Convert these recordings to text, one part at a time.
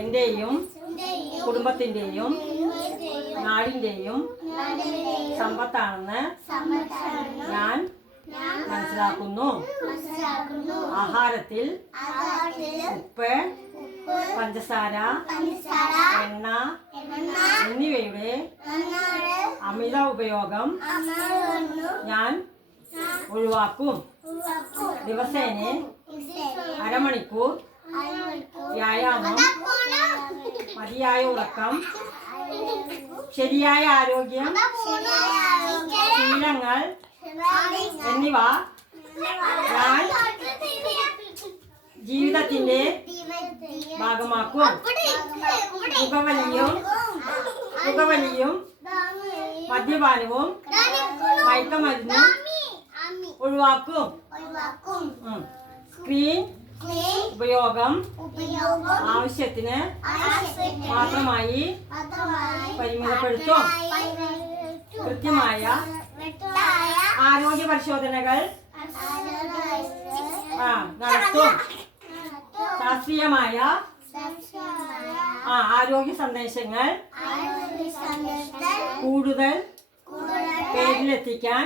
എന്റെയും കുടുംബത്തിന്റെയും നാടിന്റെയും സമ്പത്താണെന്ന് ഞാൻ മനസ്സിലാക്കുന്നു. ആഹാരത്തിൽ ഉപ്പ് പഞ്ചസാര എണ്ണ എന്നിവയുടെ അമിത ഉപയോഗം ഞാൻ ഒഴിവാക്കും. ദിവസേന അരമണിക്കൂർ വ്യായാമം. മതിയായ ഉറക്കം. ശരിയായ ആരോഗ്യം. ശീലങ്ങൾ. എന്നിവ ഞാൻ ജീവിതത്തിന്റെ ഭാഗമാക്കും. പുകവലിയും പുകവലിയും മദ്യപാനവും മയക്കമരുന്നും ഒഴിവാക്കും. സ്ക്രീൻ ഉപയോഗം ആവശ്യത്തിന് മാത്രമായി പരിമിതപ്പെടുത്തും. കൃത്യമായ ആരോഗ്യ പരിശോധനകൾ ആ നടത്തും. ശാസ്ത്രീയമായ ആ ആരോഗ്യ സന്ദേശങ്ങൾ കൂടുതൽ പേരിലെത്തിക്കാൻ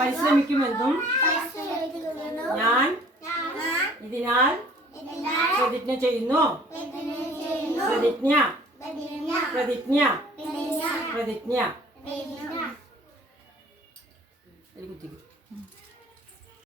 പരിശ്രമിക്കുമെന്നും ഞാൻ ഇതിനാൽ പ്രതിജ്ഞ ചെയ്യുന്നു പ്രതിജ്ഞ പ്രതിജ്ഞ പ്രതിജ്ഞ ഒരു കുത്തിക്ക്